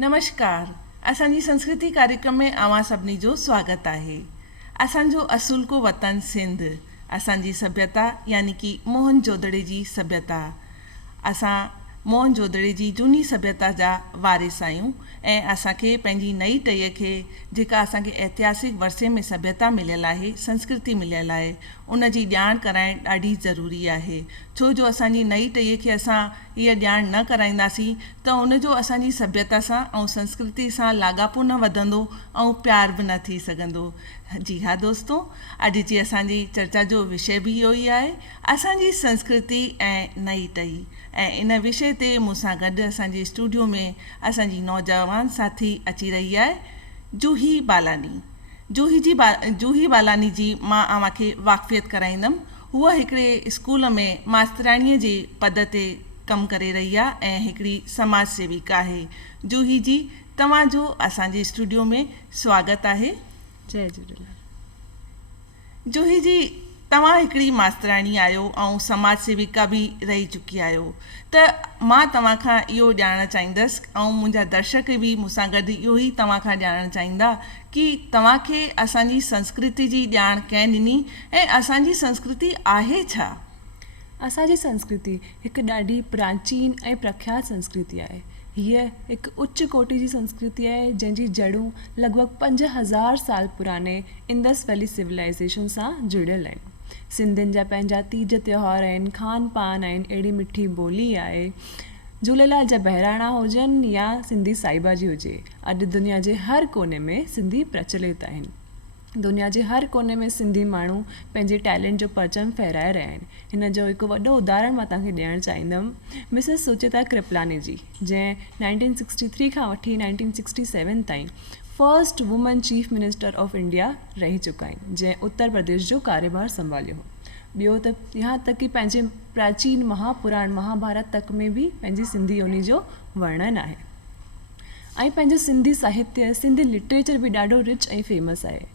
नमस्कार। असांजी संस्कृति कार्यक्रम में अवां सभिनी जो स्वागत आहे। असांजो असुल को वतन सिंध, असांजी सभ्यता यानी कि मोहन जोदड़े जी सभ्यता। असां मोहन जोदड़े जी झूनी सभ्यता जा वारिस आहियूं ऐं असांखे पंहिंजी नई टईअ खे जेका असांखे ऐतिहासिक वर्से में सभ्यता मिलियल आहे, संस्कृति मिलियल आहे, उन जी ॼाण कराइण ॾाढी ज़रूरी आहे। छो जो असांजी नई टईअ खे असां हीअ ॼाण न कराईंदासीं त उनजो असांजी सभ्यता सां ऐं संस्कृति सां लाॻापो न वधंदो ऐं प्यार बि न थी सघंदो। जी हा दोस्तों, अॼु जी असांजी चर्चा जो विषय बि इहो ई आहे, असांजी संस्कृति ऐं नई टई। ऐं इन विषय ते मूंसां गॾु असांजे स्टूडियो में असांजी नौजवान साथी अची रही आहे, जूही बालानी। जूही बालानी जी मां अव्हांखे वाक़फ़ियत कराईंदमि। हूअ हिकिड़े स्कूल में मास्तराणीअ जे पद ते कमु करे रही आहे ऐं हिकिड़ी समाज सेविका आहे। जूही जी, तव्हांजो असांजे स्टूडियो में स्वागत आहे। जय झूलेलाल। जूही जी, तव्हां हिकिड़ी मास्तराणी आहियो ऐं समाज सेविका बि रही चुकी आहियो, त मां तव्हां खां इहो ॼाणणु चाहींदसि ऐं मुंहिंजा दर्शक बि मूंसां गॾु इहो ई तव्हां खां ॼाणणु चाहींदा कि तव्हांखे असांजी संस्कृति जी ॼाण कंहिं ॾिनी ऐं असांजी संस्कृति आहे छा? असांजी संस्कृति हिकु ॾाढी प्राचीन ऐं प्रख्यात संस्कृति आहे। हीअ हिकु उच्च कोटि जी संस्कृति आहे जंहिंजी जड़ूं लॻभॻि 5000 साल पुराने इंदस वैली सिविलाइज़ेशन सां जुड़ियल आहिनि। सिंधियुनि जा पंहिंजा तीज त्योहार आहिनि, खान पान आहिनि, अहिड़ी मिठी ॿोली आहे। झूलेलाल जा बहिराणा हुजनि या सिंधी साई भाॼी हुजे, अॼु दुनिया जे हर कोने में सिंधी प्रचलित आहिनि। दुनिया जे हर कोने में सिंधी माण्हू पंहिंजे टैलेंट जो परचम फहिराए रहिया आहिनि। हिन जो हिकु वॾो उदाहरण मां तव्हांखे ॾियणु चाहींदमि। मिसिस सुचिता कृपलानी जी, जंहिं 1963 खां वठी 1967 ताईं first woman chief minister of India रही चुका आहिनि, जंहिं उत्तर प्रदेश जो कार्यभार संभालियो हो। ॿियो त यहाँ तक कि पंहिंजे प्राचीन महापुराण महाभारत तक में बि पंहिंजी सिंधी योनी जो वर्णन आहे। ऐं पंहिंजो सिंधी साहित्य, सिंधी लिटरेचर बि ॾाढो रिच ऐं फेमस आहे।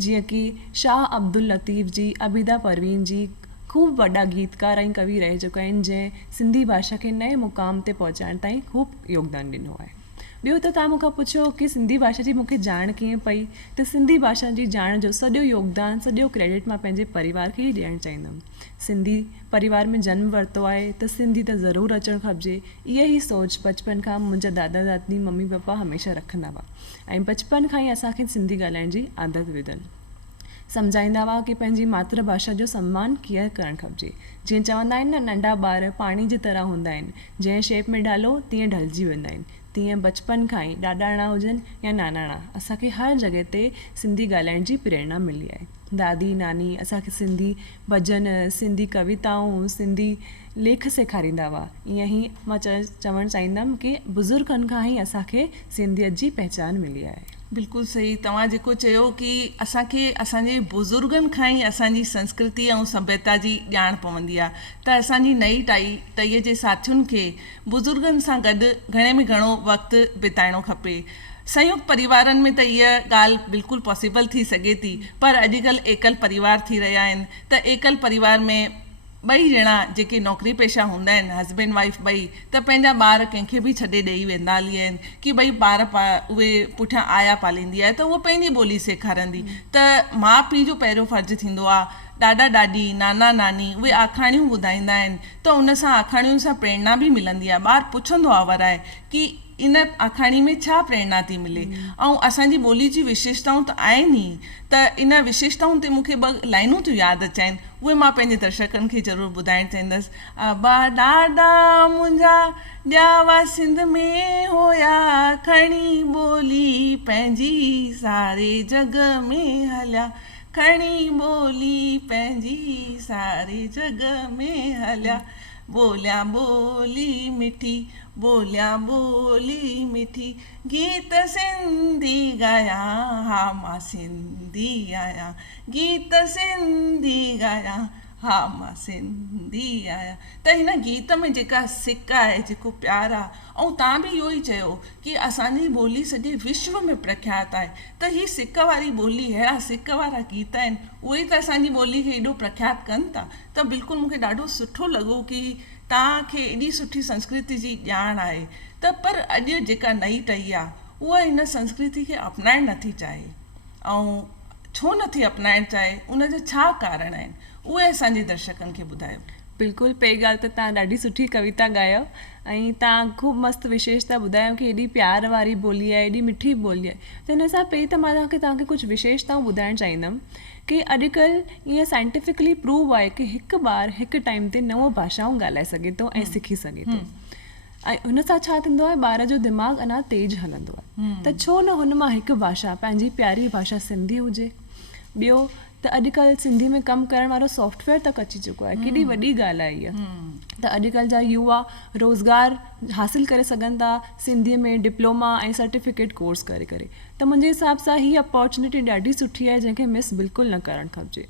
जीअं कि शाह अब्दुल लतीफ़ जी, अबीदा परवीन जी ख़ूब वॾा गीतकार ऐं कवि रही चुका आहिनि, जंहिं सिंधी भाषा खे नए मुक़ाम ते पहुचाइण ताईं ख़ूब योगदान ॾिनो आहे। ॿियो त तव्हां मूंखां पुछो कि सिंधी भाषा जी मूंखे ॼाण कीअं पई, त सिंधी भाषा जी ॼाण जो सॼो योगदान, सॼो क्रेडिट मां पंहिंजे परिवार खे ई ॾियणु चाहींदमि। सिंधी परिवार में जन्म वरितो आहे त सिंधी त ज़रूरु अचणु खपिजे। इहा ई सोच बचपन खां मुंहिंजा दादा दादी, मम्मी पप्पा हमेशह रखंदा हुआ ऐं बचपन खां ई असांखे सिंधी ॻाल्हाइण जी आदत विधल। सम्झाईंदा हुआ कि पंहिंजी मातृभाषा जो सम्मान कीअं करणु खपिजे। जीअं चवंदा आहिनि न, नंढा ॿार पाणी जी तरह हूंदा आहिनि, जंहिं शेप में ढालो तीअं ढलिजी वेंदा आहिनि। तीअं बचपन खां ई ॾाॾाणा हुजनि या नानाणा, असांखे हर जॻह ते सिंधी ॻाल्हाइण जी प्रेरणा मिली आहे। दादी नानी असांखे सिंधी भॼन, सिंधी कविताऊं, सिंधी लेख सेखारींदा हुआ। ईअं ई मां चवणु चाहींदमि कि बुज़ुर्गनि खां ई असांखे सिंधियत जी पहचान मिली आहे। बिल्कुलु सही। तव्हां जेको चयो कि असांखे असांजे बुज़ुर्गनि खां ई असांजी संस्कृति ऐं सभ्यता जी ॼाण पवंदी आहे, त असांजी नई टईअ जे साथियुनि खे बुज़ुर्गनि सां गॾु घणे में घणो वक़्तु बिताइणो खपे। संयुक्त परिवारनि में त इहा ॻाल्हि बिल्कुलु पॉसिबल थी सघे थी, पर अॼुकल्ह एकल परिवार थी रहिया आहिनि। त एकल परिवार में ॿई ॼणा जेके नौकिरी पेशा हूंदा आहिनि, हस्बैंड वाइफ ॿई, त पंहिंजा ॿार कंहिंखे बि छॾे ॾेई वेंदा हली आहिनि कि भई ॿार उहे पुठियां आया पालींदी आहे त उहा पंहिंजी ॿोली सेखारंदी। त माउ पीउ जो पहिरियों फ़र्ज़ु थींदो आहे, ॾाॾा ॾाॾी, नाना नानी उहे आखाणियूं ॿुधाईंदा आहिनि, त उन सां आखाणियुनि सां प्रेरणा बि मिलंदी आहे। ॿारु पुछंदो आहे वराए कि इन आखाणी में छा प्रेरणा थी मिले। ऐं असांजी ॿोली जी विशेषताऊं त आहिनि ई, त इन विशेषताउनि ते मूंखे 2 लाइनूं थियूं यादि अचनि, उहे मां पंहिंजे दर्शकनि खे ज़रूरु ॿुधाइणु चाहींदसि। अबा ॾाॾा मुंहिंजा ॼावा सिंध में हुया, खणी ॿोली पंहिंजी सारे जग में हलिया, खणी ॿोली पंहिंजी सारे जग में हलिया, बोलिया बोली मिठी, बोलिया बोली मिठी, गीत सिंधी गाया, हा मां सिंधी आहियां, गीत सिंधी गाया, हा मां सिंधी आहियां। त हिन गीत में जेका सिक आहे, जेको प्यार आहे, ऐं तव्हां बि इहो ई चयो कि असांजी ॿोली सॼे विश्व में प्रख्यात आहे, त ही सिक वारी ॿोली, अहिड़ा सिक वारा गीत आहिनि, उहे त असांजी ॿोली खे एॾो प्रख्यात कनि था। त बिल्कुलु मूंखे ॾाढो सुठो लॻो कि तव्हांखे एॾी सुठी संस्कृति जी ॼाण आहे त पर अॼु जेका नई टही आहे उहा हिन संस्कृति खे अपनाइण नथी चाहे। ऐं छो नथी अपनाइण चाहे, उनजा छा कारण आहिनि, उहे असांजे दर्शकनि खे ॿुधायो। बिल्कुलु, पहिरीं ॻाल्हि त तव्हां ॾाढी सुठी कविता ॻायो ऐं तव्हां ख़ूब मस्तु विशेषता ॿुधायो कि एॾी प्यार वारी ॿोली आहे, एॾी मिठी ॿोली आहे। त हिन सां पहिरीं त मां तव्हांखे कुझु विशेषताऊं ॿुधाइणु चाहींदमि कि अॼुकल्ह ईअं साइंटिफिकली प्रूव आहे कि हिकु ॿारु हिकु टाइम ते 9 भाषाऊं ॻाल्हाए सघे थो ऐं सिखी सघे थो। ऐं हुन सां छा थींदो आहे, ॿार जो दिमाग़ु अञा तेज़ हलंदो आहे। त छो न हुन मां हिकु भाषा, पंहिंजी प्यारी भाषा सिंधी हुजे। ॿियो त अॼुकल्ह सिंधी में कमु करण वारो सॉफ्टवेयर तक अची चुको आहे, केॾी वॾी ॻाल्हि आहे इहा। त अॼुकल्ह जा युवा रोज़गार हासिलु करे सघनि था सिंधीअ में डिप्लोमा ऐं सर्टिफिकेट कोर्स करे करे। त मुंहिंजे हिसाब सां हीअ अपॉर्चुनिटी ॾाढी सुठी आहे जंहिंखे मिस बिल्कुलु न करणु खपिजे।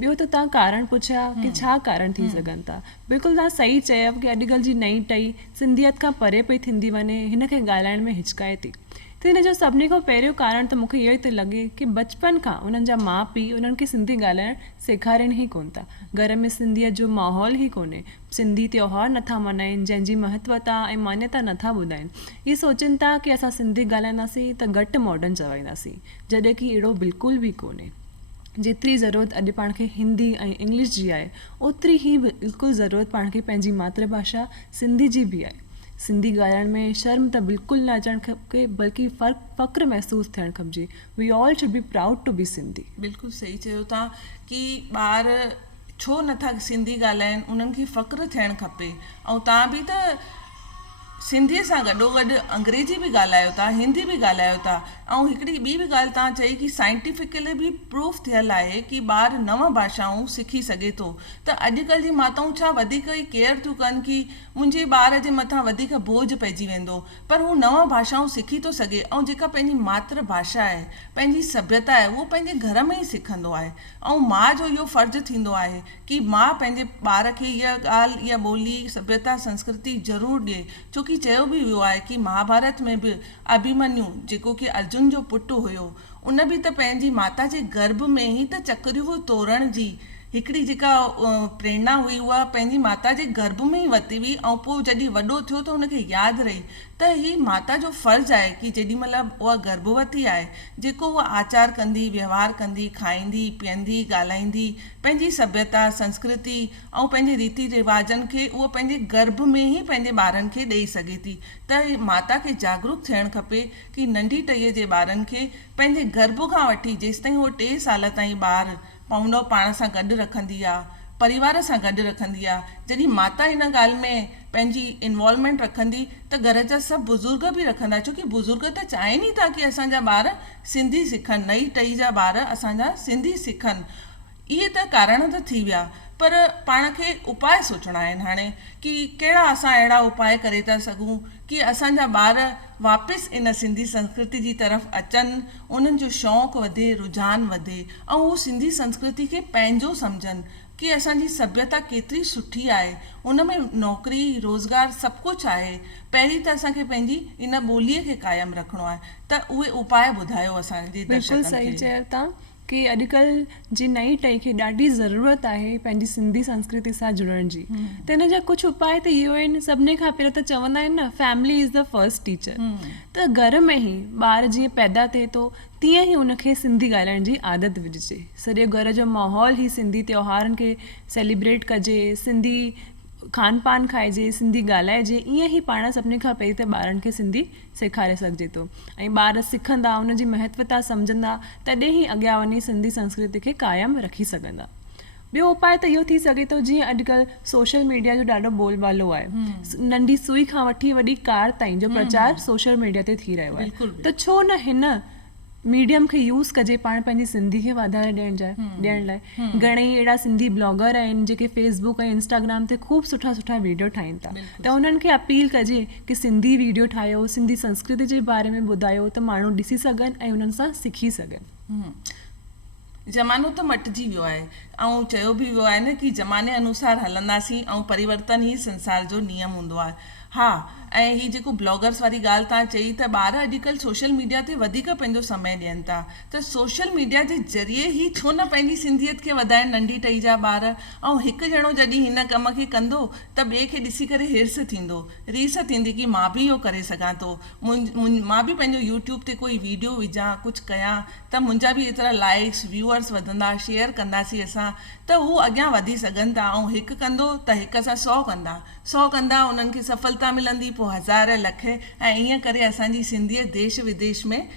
ॿियो त तव्हां कारण पुछिया कि छा कारण थी सघनि था। बिल्कुलु तव्हां सही चयो कि अॼुकल्ह जी नई टही सिंधियत खां परे पई थींदी वञे, हिन खे ॻाल्हाइण में हिचकाए थी। त हिन जो सभिनी खां पहिरियों कारण त मूंखे इहो ई थो लॻे कि बचपन खां उन्हनि जा माउ पीउ उन्हनि खे सिंधी ॻाल्हाइण सेखारनि ई कोन था। घर में सिंधीअ जो माहौल ई कोन्हे, सिंधी त्योहार नथा मल्हाइनि जंहिंजी महत्वता ऐं मान्यता नथा ॿुधाइनि। इहे सोचनि था कि असां सिंधी ॻाल्हाईंदासीं त घटि मॉडर्न चवाईंदासीं, जॾहिं कि अहिड़ो बिल्कुलु बि कोन्हे। जेतिरी ज़रूरत अॼु पाण खे हिंदी ऐं इंग्लिश जी आहे, ओतिरी ई बिल्कुलु ज़रूरत पाण खे पंहिंजी मातृभाषा सिंधी जी बि आहे। सिंधी ॻाल्हाइण में शर्म त बिल्कुलु न अचणु खपे, बल्कि फ़ख्रु महसूसु थियणु खपिजे। We all should be proud to be Sindhi. बिल्कुलु सही चयो तव्हां कि ॿार छो नथा सिंधी ॻाल्हाइनि, उन्हनि खे फ़ख्रु थियणु खपे। ऐं तव्हां बि त सिंधीअ सां गॾोगॾु अंग्रेजी बि ॻाल्हायो था, हिंदी बि ॻाल्हायो था। ऐं हिकिड़ी ॿी बि ॻाल्हि तव्हां चई कि साइंटिफिकली बि प्रूफ थियल आहे कि ॿारु 9 भाषाऊं सिखी सघे थो। त अॼुकल्ह जी माताऊं छा वधीक ई केयर थियूं कनि कि मुंहिंजे ॿार जे मथां वधीक बोझ पइजी वेंदो, पर हू 9 भाषाऊं सिखी थो सघे। ऐं जेका पंहिंजी मातृभाषा आहे, पंहिंजी सभ्यता आहे, उहो पंहिंजे घर में ई सिखंदो आहे। ऐं माउ जो इहो फ़र्ज़ु थींदो आहे कि माउ पंहिंजे ॿार खे इहा ॻाल्हि, इहा ॿोली, सभ्यता, संस्कृति ज़रूरु ॾिए। छो कि चयो बि वियो आहे कि महाभारत में बि अभिमन्यु जेको कि अर्जुन जो पुटु हुयो, उन बि त पंहिंजी माता जे गर्भ में ई त चक्रियूं तोड़ण जी हिकिड़ी जेका प्रेरणा हुई, उहा पंहिंजी माता जे गर्भ में ई वरिती हुई। ऐं पोइ जॾहिं वॾो थियो त हुनखे यादि रही त ही माता जो फ़र्ज़ु आहे कि जेॾीमहिल उहा गर्भवती आहे, जेको उहा आचार कंदी, व्यवहार कंदी, खाईंदी, पीअंदी, ॻाल्हाईंदी, पंहिंजी सभ्यता, संस्कृति ऐं पंहिंजे रीति रिवाजनि खे उहा पंहिंजे गर्भ में ई पंहिंजे ॿारनि खे ॾेई सघे थी। त माता खे जागरूक थियणु खपे कि नंढी टहीअ जे ॿारनि खे पंहिंजे गर्भ खां वठी जेसिताईं उहो 3 साल ताईं ॿारु पाउंडो पाण सां गॾु रखंदी आहे, परिवार सां गॾु रखंदी आहे, जॾहिं माता हिन ॻाल्हि में पंहिंजी इन्वॉल्वमेंट रखंदी त घर जा सभु बुज़ुर्ग बि रखंदा। छो कि बुज़ुर्ग त चाहिनि ई था कि असांजा ॿार सिंधी सिखनि, नई टही जा ॿार असांजा सिंधी सिखनि। इहे त कारण त थी विया, पर पाण खे उपाय सोचणा आहिनि हाणे कि कहिड़ा असां अहिड़ा उपाय करे था सघूं कि असांजा ॿार वापसि इन सिंधी संस्कृति जी तरफ़ अचनि, उन्हनि जो शौक़ु वधे, रुझान वधे ऐं उहो सिंधी संस्कृति खे पंहिंजो सम्झनि कि असांजी सभ्यता केतिरी सुठी आहे, उन में नौकिरी, रोज़गार सभु कुझु आहे। पहिरीं त असांखे पंहिंजी इन ॿोलीअ खे क़ाइमु रखिणो आहे। त उहे उपाय ॿुधायो असांजे दर्शकनि खे। बिल्कुलु सही चयो तव्हां कि अॼुकल्ह जी नई टही खे ॾाढी ज़रूरत आहे पंहिंजी सिंधी संस्कृति सां जुड़ण जी। त हिन जा कुझु उपाय त इहो आहिनि। सभिनी खां पहिरियों त चवंदा आहिनि न, family is the first teacher. त घर में ई ॿार जीअं पैदा थिए थो, तीअं ई उनखे सिंधी ॻाल्हाइण जी आदत विझिजे। सॼे घर जो माहौल ई सिंधी त्योहारनि खे सेलिब्रेट कजे, सिंधी खान पान खाइजे, सिंधी ॻाल्हाइजे। ईअं ई पाण सभिनी खां पहिरीं त ॿारनि खे सिंधी सेखारे सघिजे थो। ऐं ॿार सिखंदा, उनजी महत्वता सम्झंदा, तॾहिं ई अॻियां वञी सिंधी संस्कृति खे क़ाइमु रखी सघंदा। ॿियो उपाय त इहो थी सघे थो, जीअं अॼुकल्ह सोशल मीडिया जो ॾाढो बोलबालो आहे, नंढी सुई खां वठी वॾी कार ताईं जो प्रचार सोशल मीडिया ते थी रहियो आहे। त छो न हिन मीडियम खे यूज़ कजे पाण पंहिंजी सिंधी खे वाधारे ॾियण लाइ। घणेई अहिड़ा सिंधी ब्लॉगर आहिनि जेके फेसबुक ऐं इंस्टाग्राम ते ख़ूब सुठा सुठा वीडियो ठाहिनि था। त उन्हनि खे अपील कजे कि सिंधी वीडियो ठाहियो, सिंधी संस्कृति जे बारे में ॿुधायो त माण्हू ॾिसी सघनि ऐं उन्हनि सां सिखी सघनि। ज़मानो त मटिजी वियो आहे ऐं चयो बि वियो आहे न कि ज़माने अनुसार हलंदासीं ऐं परिवर्तन ई संसार जो नियम हूंदो आहे। हा, ऐं ही जेको ब्लॉगर्स वारी ॻाल्हि तव्हां चई त ॿार अॼुकल्ह सोशल मीडिया ते वधीक पंहिंजो समय ॾियनि था, त सोशल मीडिया जे ज़रिए ई छो न पंहिंजी सिंधियत खे वधाइनि नंढी टही जा ॿार। ऐं हिकु ॼणो जॾहिं हिन कम खे कंदो त ॿिए खे ॾिसी करे हिर्स थींदो, रीस थींदी कि मां बि इहो करे सघां थो, मां बि पंहिंजो यूट्यूब ते कोई वीडियो विझां, कुझु कयां त मुंहिंजा बि एतिरा लाइक्स व्यूअर्स वधंदा, शेयर कंदासीं असां त हू अॻियां वधी सघनि था। ऐं हिकु कंदो त हिक सां 100 कंदा उन्हनि खे सफलता मिलंदी, पोइ हज़ार लख, ऐं ईअं करे असांजी सिंधियत देश विदेश में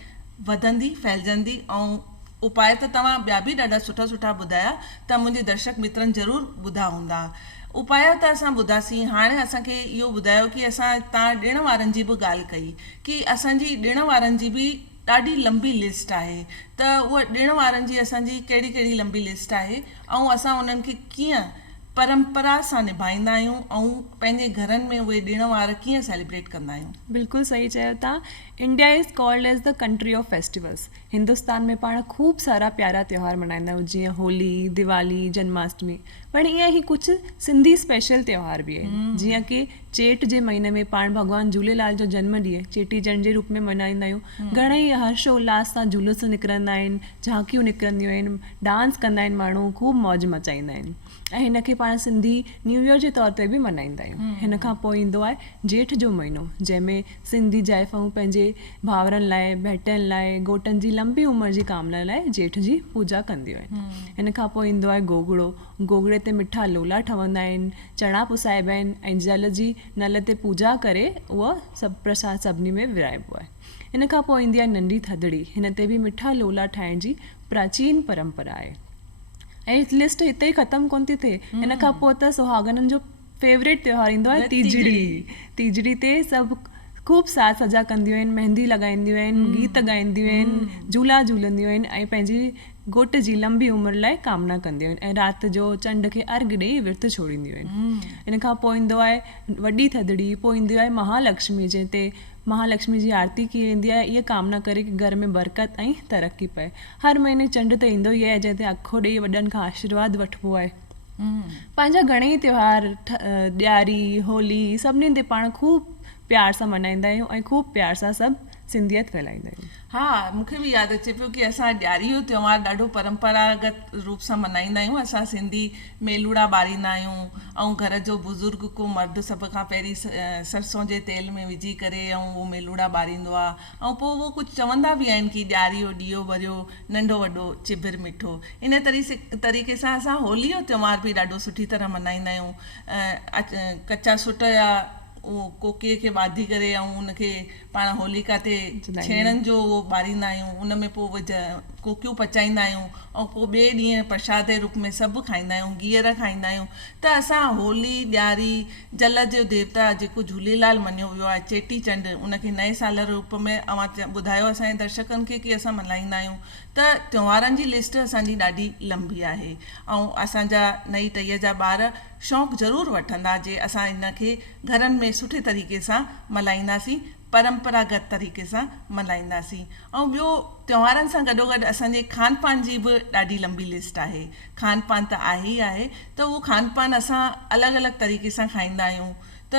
वधंदी फैलजंदी। ऐं उपाय त तव्हां ॿिया बि ॾाढा सुठा सुठा ॿुधाया त मुंहिंजे दर्शक मित्रनि ज़रूरु ॿुधा हूंदा। उपाय त असां ॿुधासीं, हाणे असांखे इहो ॿुधायो कि तव्हां ॾिण वारनि जी बि ॻाल्हि कई कि असांजी ॾिण वारनि जी बि ॾाढी लंबी लिस्ट आहे, त उहा ॾिण वारनि जी असांजी कहिड़ी कहिड़ी लंबी लिस्ट आहे ऐं असां उन्हनि खे कीअं परंपरा सां निभाईंदा आहियूं ऐं पंहिंजे घरनि में उहे ॾिण वार कीअं सेलिब्रेट कंदा आहियूं। बिल्कुलु सही चयो तव्हां। India is called as the country of festivals. Hindustan में पाण ख़ूब सारा प्यारा त्योहार मल्हाईंदा आहियूं, जीअं होली, दिवाली, जन्माष्टमी, पर ईअं ई कुझु सिंधी स्पेशल त्योहार बि आहिनि, जीअं कि चेट जे महीने में पाण भॻवान झूलेलाल जो जन्म ॾींहुं चेटीचंड जे रूप में मल्हाईंदा आहियूं। घणेई हर्षोल्लास सां जुलूस निकिरंदा आहिनि, झांकियूं निकिरंदियूं आहिनि, डांस कंदा आहिनि माण्हू, ख़ूब मौज मचाईंदा आहिनि। ऐं हिनखे पाण सिंधी न्यू ईयर जे तौर ते बि मल्हाईंदा आहियूं। हिन खां पोइ ईंदो आहे जेठ जो महीनो, जंहिंमें सिंधी जाइफ़ाऊं पंहिंजे भाउरनि लाइ, भेटनि लाइ, घोटनि जी लंबी उमिरि जी कामना लाइ जेठ जी पूजा कंदियूं आहिनि। हिन खां पोइ ईंदो आहे गोगड़ो। गोगड़े ते मिठा लोला ठहंदा आहिनि, चणा पुसाइबा आहिनि ऐं जल जी नल ते पूजा करे उहो सभु प्रसाद सभिनी में विराइबो आहे। हिन खां पोइ ईंदी आहे नंढी थधिड़ी। हिन ते बि मिठा लोला ठाहिण जी प्राचीन परंपरा आहे। ऐं लिस्ट हिते ई ख़तमु कोन थी थिए, हिन खां पोइ त सुहागननि जो फेवरेट त्योहार ईंदो आहे तीजड़ी। तीजड़ी ते सभु ख़ूब साज सजा कंदियूं आहिनि, मेहंदी लॻाईंदियूं आहिनि, गीत ॻाईंदियूं आहिनि, झूला झूलंदियूं आहिनि ऐं पंहिंजी घोट जी लंबी उमिरि लाइ कामना कंदियूं आहिनि ऐं राति जो चंड खे अर्घु ॾेई विर्त छोड़ींदियूं आहिनि। हिन खां पोइ ईंदो आहे वॾी थधिड़ी। पोइ ईंदी आहे महालक्ष्मी, जंहिं ते महालक्ष्मी जी आरती की वेंदी आहे, इहा कामना करे कि घर में बरकत ऐं तरक़ी पए। हर महीने चंड ते ईंदो ई आहे, जंहिं ते अखो ॾेई वॾनि खां आशीर्वाद वठिबो आहे। पंहिंजा घणेई त्योहार, ॾियारी, होली, सभिनीनि ते पाण ख़ूब प्यार सां मल्हाईंदा आहियूं ऐं ख़ूब प्यार सां सभु सिंधियत फैलाईंदा आहियूं। हा, मूंखे बि यादि अचे पियो कि असां ॾियारी जो त्योहार ॾाढो परंपरागत रूप सां मल्हाईंदा आहियूं। असां सिंधी मेलूड़ा ॿारींदा आहियूं ऐं घर जो बुज़ुर्ग को मर्द सभ खां पहिरीं सरसों जे तेल में विझी करे ऐं उहो मेलूड़ा ॿारींदो आहे ऐं पोइ उहो कुझु चवंदा बि आहिनि कि ॾियारी जो ॾीओ भरियो, नंढो वॾो चिबिर मिठो। इन तरीक़े सां असां होली जो त्योहार बि ॾाढो सुठी तरह मल्हाईंदा आहियूं। कचा सुट या उहो कोकीअ खे ॿाधी करे ऐं उनखे पाण होलिका ते छेणनि जो उहो ॿारींदा आहियूं, उन में पोइ कोकियूं पचाईंदा आहियूं ऐं पोइ ॿिए ॾींहुं प्रसाद जे रूप में सभु खाईंदा आहियूं, गीहर खाईंदा आहियूं। त असां होली, ॾियारी, जल जो देवता जेको झूलेलाल मञियो वियो आहे, चेटीचंड, उनखे नए साल जे रूप में ॿुधायो असांजे दर्शकनि खे कि असां मल्हाईंदा आहियूं। त त्योहारनि जी लिस्ट असांजी ॾाढी लंबी आहे ऐं असांजा नई टहीअ जा ॿार शौक़ु ज़रूरु वठंदा जे असां इनखे घरनि में सुठे तरीक़े सां मल्हाईंदासीं, परंपरागत तरीक़े सां मल्हाईंदासीं। ऐं ॿियो त्योहारनि सां गॾोगॾु असांजे खान पान जी बि ॾाढी लंबी लिस्ट आहे। खान पान त आहे ई आहे, त उहो खान पान असां अलॻि अलॻि तरीक़े सां खाईंदा आहियूं। त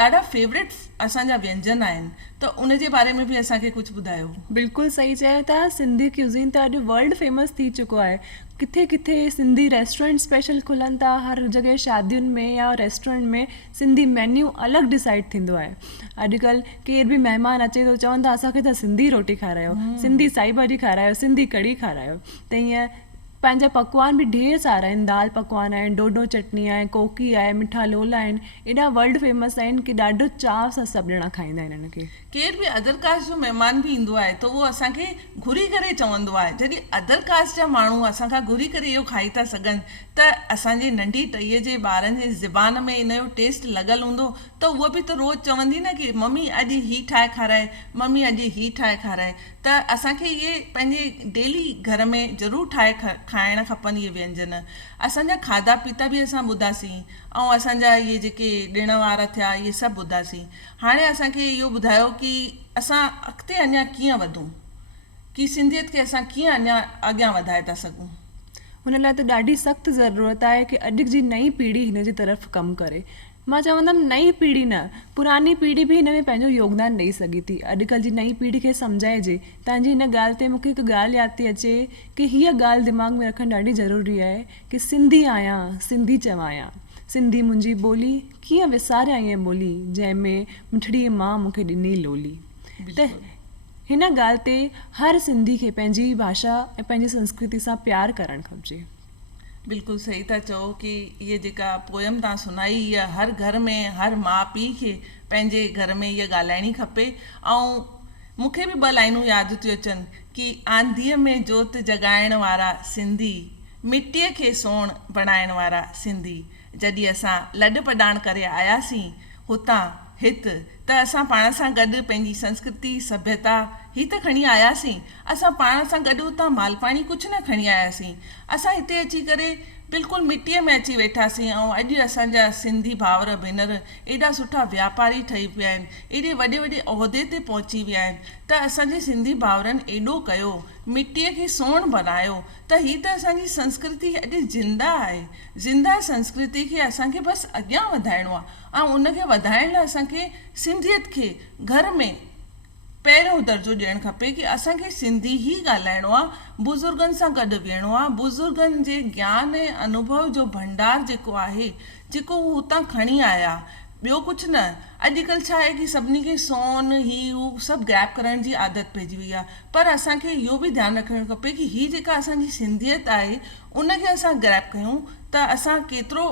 ॾाढा फेवरेट असांजा व्यंजन आहिनि, त उन जे बारे में बि असांखे कुझु ॿुधायो। बिल्कुलु सही चयो था। सिंधी क्यूज़िन त अॼु वर्ल्ड फेमस थी चुको आहे। किथे किथे सिंधी रेस्टोरेंट स्पेशल खुलनि था, हर जॻह शादियुनि में या रेस्टोरेंट में सिंधी मेन्यू अलॻि डिसाइड थींदो आहे। अॼुकल्ह केर बि महिमान अचे थो, चवनि था असांखे त सिंधी रोटी खारायो, सिंधी साई भाॼी खारायो, सिंधी कढ़ी खारायो। त ईअं पंहिंजा पकवान बि ढेर सारा आहिनि। दाल पकवान आहिनि, डोडो चटनी आहे, कोकी आहे, मिठा लोला आहिनि, एॾा वर्ल्ड फेमस आहिनि कि ॾाढो चाव सां सभु ॼणा खाईंदा आहिनि हिनखे। केर बि अदर कास्ट जो महिमान बि ईंदो आहे त उहो असांखे घुरी करे चवंदो आहे। जॾहिं अदर कास्ट जा माण्हू असांखां घुरी करे इहो खाई था सघनि त असांजे नंढी टहीअ जे ॿारनि जे ज़बान में इन जो टेस्ट लॻल हूंदो त उहा बि त रोज़ु चवंदी न कि मम्मी अॼु ही ठाहे खाराए, मम्मी अॼु ही ठाहे खाराए। त असांखे इहे पंहिंजे डेली घर में ज़रूरु ठाहे खाइणु खपनि इहे व्यंजन। असांजा खाधा पीता बि असां ॿुधासीं ऐं असांजा इहे जेके ॾिण वार थिया इहे सभु ॿुधासीं। हाणे असांखे इहो ॿुधायो कि असां अॻिते अञा कीअं वधूं, कि सिंधियत खे असां कीअं अञा अॻियां वधाए था सघूं। हुन लाइ त ॾाढी सख़्तु ज़रूरत आहे कि अॼु जी नई पीढ़ी हिन जी तरफ़ कमु करे। मां चवंदमि नई पीढ़ी न, पुरानी पीढ़ी बि हिन में पंहिंजो योगदान ॾेई सघे थी। अॼुकल्ह जी नई पीढ़ी खे सम्झाइजे। तव्हांजी हिन ॻाल्हि ते मूंखे हिकु ॻाल्हि यादि थी अचे कि हीअ ॻाल्हि दिमाग़ में रखणु ॾाढी ज़रूरी आहे कि सिंधी आहियां, सिंधी चवायां, सिंधी मुंहिंजी ॿोली, कीअं विसारियां ईअं ॿोली जंहिंमें मिठड़ी मां मूंखे ॾिनी लोली। त हिन ॻाल्हि ते हर सिंधी खे पंहिंजी भाषा ऐं पंहिंजी संस्कृति सां प्यारु करणु खपिजे। बिल्कुलु सही था चओ कि इहा जेका पोयम तव्हां सुनाई, इहा हर घर में हर माउ पीउ खे पंहिंजे घर में इहा ॻाल्हाइणी खपे। ऐं मूंखे बि ॿ लाइनूं यादि थियूं अचनि कि आंधीअ में जोति जॻाइण वारा सिंधी, मिटीअ खे सोण बणाइण वारा सिंधी, जॾहिं असां लॾ पॾाण करे आयासीं हुतां हिते, त असां पाण सां गॾु पंहिंजी संस्कृति सभ्यता ही त खणी आयासीं। असां पाण सां गॾु हुतां मालपाणी कुझु न खणी आयासीं। असां हिते अची करे बिल्कुलु मिटीअ में अची वेठासीं। ऐं अॼु असांजा सिंधी भाउर भेनर एॾा सुठा व्यापारी ठही पिया आहिनि, एॾे वॾे वॾे उहिदे ते पहुची विया आहिनि। त असांजे सिंधी भाउरनि एॾो कयो, मिटीअ खे सोण बनायो, त हीअ त असांजी संस्कृति अॼु ज़िंदा आहे। ज़िंदा संस्कृति खे असांखे बसि अॻियां वधाइणो आहे। ऐं उनखे वधाइण लाइ असांखे सिंधियत खे घर में पहिरियों दर्जो ॾियणु खपे कि असांखे सिंधी ई ॻाल्हाइणो आहे, बुज़ुर्गनि सां गॾु विहणो आहे। बुज़ुर्गनि जे ज्ञान ऐं अनुभव जो भंडार जेको आहे, जेको उहो हुतां खणी आया, ॿियो कुझु न। अॼुकल्ह छा आहे कि सभिनी खे सोन ही हू सभु ग्रैब करण जी आदत पइजी वई आहे। पर असांखे इहो बि ध्यानु रखणु खपे कि हीअ जेका असांजी सिंधियत आहे उनखे असां ग्रैब कयूं त असां केतिरो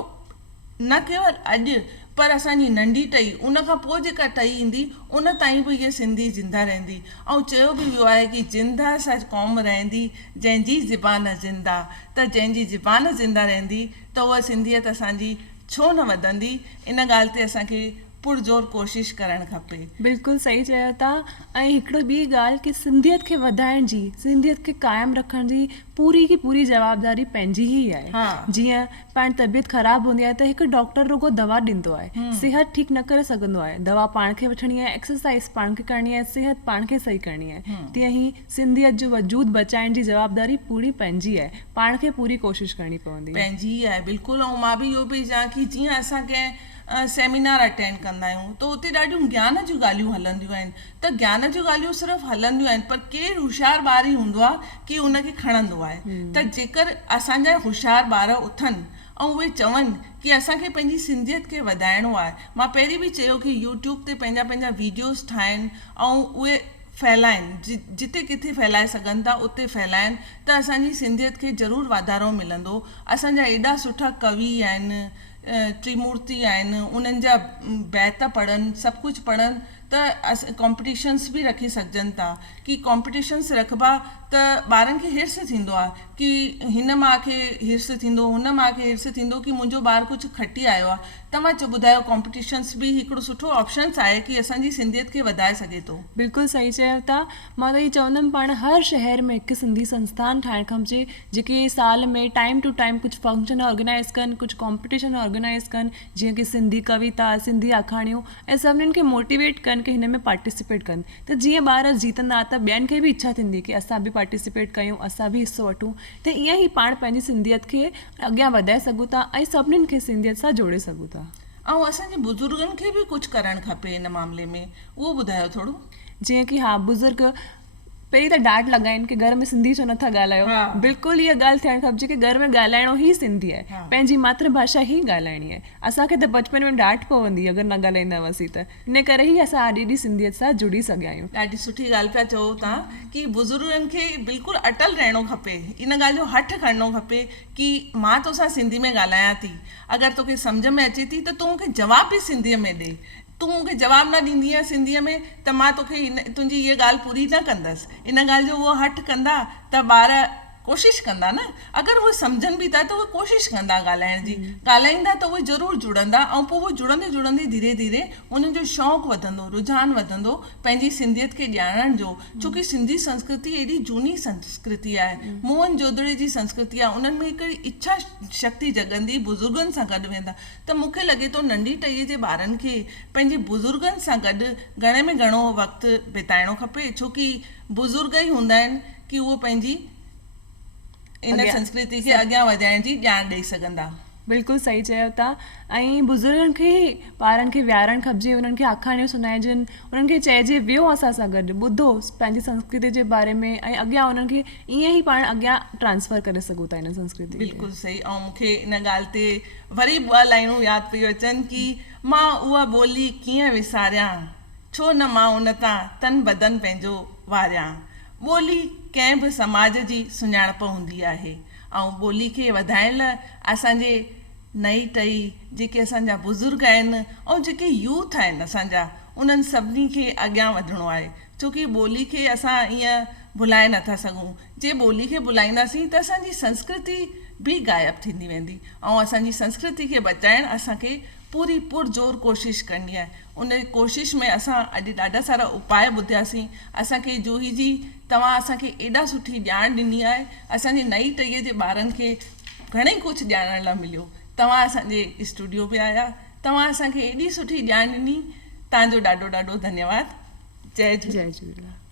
न केवल अॼु पर असांजी नंढी टही, उनखां पोइ जेका टही ईंदी उन ताईं बि इहा सिंधी ज़िंदा रहंदी। ऐं चयो बि वियो आहे कि जिंदा सा क़ौम रहंदी जंहिंजी ज़बान ज़िंदा। त जंहिंजी ज़बान ज़िंदा रहंदी त उहा सिंधियत असांजी छो न वधंदी। इन ॻाल्हि ते असांखे पुरज़ोर कोशिशि करणु खपे। बिल्कुलु सही चयो था। ऐं हिकिड़ो ॿी ॻाल्हि कि सिंधियत खे वधाइण जी, सिंधियत खे क़ाइमु रखण जी पूरी की पूरी जवाबदारी पंहिंजी ई आहे। जीअं पाण तबियत ख़राबु हूंदी आहे त हिकु डॉक्टर रुगो दवा ॾींदो आहे, सिहत ठीकु न करे सघंदो आहे, दवा पाण खे वठणी आहे, एक्सरसाइज पाण खे करणी आहे, सिहत पाण खे सही करणी आहे। तीअं ई सिंधियत जो वजूद बचाइण जी जवाबदारी पूरी पंहिंजी आहे, पाण खे पूरी कोशिशि करणी पवंदी, पंहिंजी ई आहे। बिल्कुलु। ऐं मां बि इहो पई चवां कि जीअं असां कंहिं सेमिनार अटेंड कंदा आहियूं त उते ॾाढियूं ज्ञान जूं ॻाल्हियूं हलंदियूं आहिनि। त ज्ञान जूं ॻाल्हियूं सिर्फ़ु हलंदियूं आहिनि, पर केरु होशियारु ॿार ई हूंदो आहे कि उनखे खणंदो आहे। त जेकर असांजा होशियारु ॿार उथनि ऐं उहे चवनि कि असांखे पंहिंजी सिंधियत खे वधाइणो आहे। मां पहिरीं बि चयो कि यूट्यूब ते पंहिंजा पंहिंजा वीडियोस ठाहिनि ऐं उहे फैलाइनि, जिते किथे फैलाए सघनि था उते फैलाइनि, त असांजी सिंधियत खे ज़रूरु वाधारो मिलंदो। असांजा एॾा सुठा कवि आहिनि, त्रिमूर्ति आहिनि, उन्हनि जा बैत पढ़नि, सभु कुझु पढ़नि, त कॉम्पिटिशन्स बि रखी सघजनि था। कि कॉम्पिटिशन्स रखबा त ॿारनि खे हिर्स थींदो आहे कि हिन माउ खे हिर्स थींदो, हुन माउ खे हिर्स थींदो कि मुंहिंजो ॿारु कुझु खटी आयो आहे। तव्हां ॿुधायो, कॉम्पिटिशन्स बि हिकिड़ो सुठो ऑप्शन्स आहे कि असांजी सिंधियत खे वधाए सघे थो। बिल्कुलु सही चयो था। मां त इहो चवंदमि पाण हर शहर में हिकु सिंधी संस्थान ठाहिणु खपिजे, जेके साल में टाइम टू टाइम कुझु फंक्शन ऑर्गेनाइज़ कनि, कुझु कॉम्पिटिशन ऑर्गेनाइज़ कनि, जीअं कि सिंधी कविता, सिंधी आखाणियूं, ऐं सभिनीनि खे मोटिवेट कनि कि हिन में पार्टिसिपेट कनि। त जीअं ॿार जीतंदा त ॿियनि खे बि इच्छा थींदी कि असां बि पार्टिसिपेट कयूं, असां बि हिसो वठूं। त ईअं ई पाण पंहिंजी सिंधियत खे अॻियां वधाए सघूं था ऐं सभिनीनि खे सिंधियत सां जोड़े सघूं था। ऐं असांजे बुज़ुर्गनि खे बि कुझु करणु खपे हिन मामले में, उहो ॿुधायो थोरो। जीअं कि बुज़ुर्ग पहिरीं त डांट लॻाइनि कि घर में सिंधी छो नथा ॻाल्हायो। बिल्कुलु इहा ॻाल्हि थियणु खपिजे कि घर में ॻाल्हाइणो ई सिंधी आहे, पंहिंजी मातृभाषा ई ॻाल्हाइणी आहे। असांखे त बचपन में डांट पवंदी अगरि न ॻाल्हाईंदा हुआसीं त, इन करे ई असां अॼु एॾी सिंधियत सां जुड़ी सघिया आहियूं। ॾाढी सुठी ॻाल्हि पिया चओ तव्हां कि बुज़ुर्गनि खे बिल्कुलु अटल रहणो खपे, इन ॻाल्हि जो हठ खणणो खपे कि मां तोसां सिंधी में ॻाल्हायां थी, अगरि तोखे सम्झ में अचे थी त तूं मूंखे जवाब बि सिंधीअ में ॾे। तूं मूंखे जवाबु न ॾींदीअ सिंधीअ में त मां तोखे तुंहिंजी इहा ॻाल्हि पूरी न कंदसि। इन ॻाल्हि जो उहो हठ कंदा त ॿार कोशिशि कंदा न, अगरि उहे सम्झनि बि था त उहे कोशिशि कंदा ॻाल्हाइण जी, ॻाल्हाईंदा त उहे ज़रूरु जुड़ंदा। ऐं पोइ उहे जुड़ंदे जुड़ंदे धीरे धीरे उन्हनि जो शौक़ु वधंदो, रुझान वधंदो पंहिंजी सिंधियत खे ॼाणण जो। छोकी सिंधी संस्कृति एॾी झूनी संस्कृति आहे, मोहन जोदड़े जी संस्कृति आहे। उन्हनि में हिकिड़ी इच्छा शक्ति जॻंदी, बुज़ुर्गनि सां गॾु वेंदा। त मूंखे लॻे थो नंढी टईअ जे ॿारनि खे पंहिंजे बुज़ुर्गनि सां गॾु घणे में घणो वक़्तु बिताइणो खपे, छोकी बुज़ुर्ग ई हूंदा आहिनि कि उहो पंहिंजी इन संस्कृति खे अॻियां वधाइण जी ॼाण ॾेई सघंदा। बिल्कुलु सही चयो तव्हां। ऐं बुज़ुर्गनि खे ॿारनि खे विहारणु खपिजे, उन्हनि खे आखाणियूं सुणाइजनि, उन्हनि खे चइजे वियो असां सां गॾु, ॿुधो पंहिंजी संस्कृति जे बारे में, ऐं अॻियां उन्हनि खे ईअं ई पाण अॻियां ट्रांसफर करे सघूं था हिन संस्कृति खे। बिल्कुलु सही। ऐं मूंखे इन ॻाल्हि ते वरी ॿ लाइनूं यादि पियूं अचनि कि मां उहा ॿोली कीअं विसारियां, छो न मां उन तां तन बदन पंहिंजो वारियां। ॿोली कंहिं बि समाज जी सुञाणप हूंदी आहे ऐं ॿोली खे वधाइण लाइ असांजे नई टई जेके असांजा बुज़ुर्ग आहिनि ऐं जेके यूथ आहिनि असांजा, उन्हनि सभिनी खे अॻियां वधिणो आहे। छोकी ॿोली खे असां ईअं भुलाए नथा सघूं। जे ॿोली खे भुलाईंदासीं त असांजी संस्कृति बि ग़ाइबु थींदी वेंदी ऐं असांजी संस्कृति खे बचाइण असांखे पूरी पुरज़ोर कोशिशि करणी आहे। उन कोशिशि में असां अॼु ॾाढा सारा उपाय ॿुधियासीं। असांखे जूही जी तव्हां असांखे एॾा सुठी ॼाण ॾिनी आहे, असांजे नई टईअ जे ॿारनि खे घणेई कुझु ॼाणण लाइ मिलियो। तव्हां असांजे स्टूडियो पे आया, तव्हां असांखे एॾी सुठी ॼाण ॾिनी, तव्हांजो ॾाढो ॾाढो धन्यवाद। जय झूलेलाल। जय झूलेलाल।